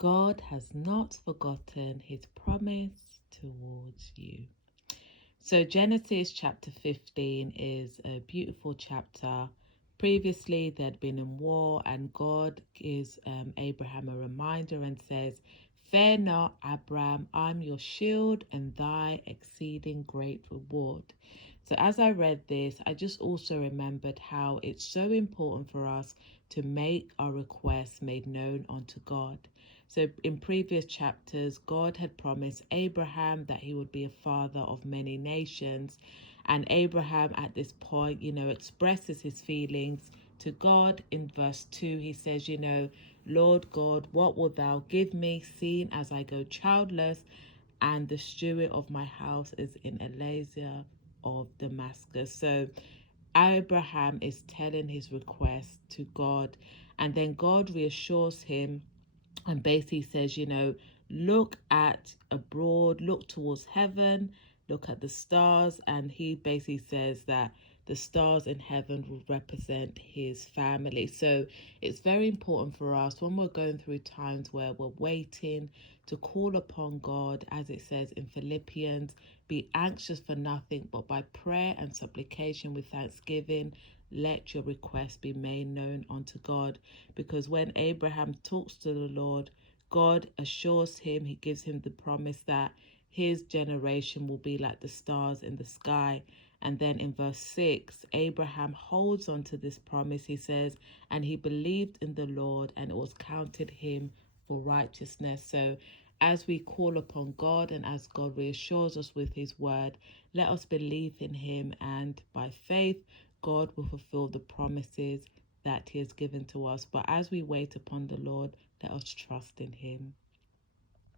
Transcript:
God has not forgotten his promise towards you. So Genesis chapter 15 is a beautiful chapter. Previously, they'd been in war, and God gives Abraham a reminder and says, "Fear not, Abram, I'm your shield and thy exceeding great reward." So as I read this, I just also remembered how it's so important for us to make our requests made known unto God. So in previous chapters, God had promised Abraham that he would be a father of many nations. And Abraham at this point, expresses his feelings to God. In verse 2, he says, Lord God, what wilt thou give me, seeing as I go childless, and the steward of my house is in Eliezer of Damascus. So Abraham is telling his request to God, and then God reassures him and basically says, look at abroad, look towards heaven, look at the stars. And he basically says that the stars in heaven will represent his family. So it's very important for us when we're going through times where we're waiting to call upon God, as it says in Philippians, be anxious for nothing, but by prayer and supplication with thanksgiving, let your requests be made known unto God. Because when Abraham talks to the Lord, God assures him, he gives him the promise that his generation will be like the stars in the sky. And then in verse 6, Abraham holds on to this promise. He says, and he believed in the Lord, and it was counted him for righteousness. So as we call upon God and as God reassures us with his word, let us believe in him, and by faith, God will fulfill the promises that he has given to us. But as we wait upon the Lord, let us trust in him.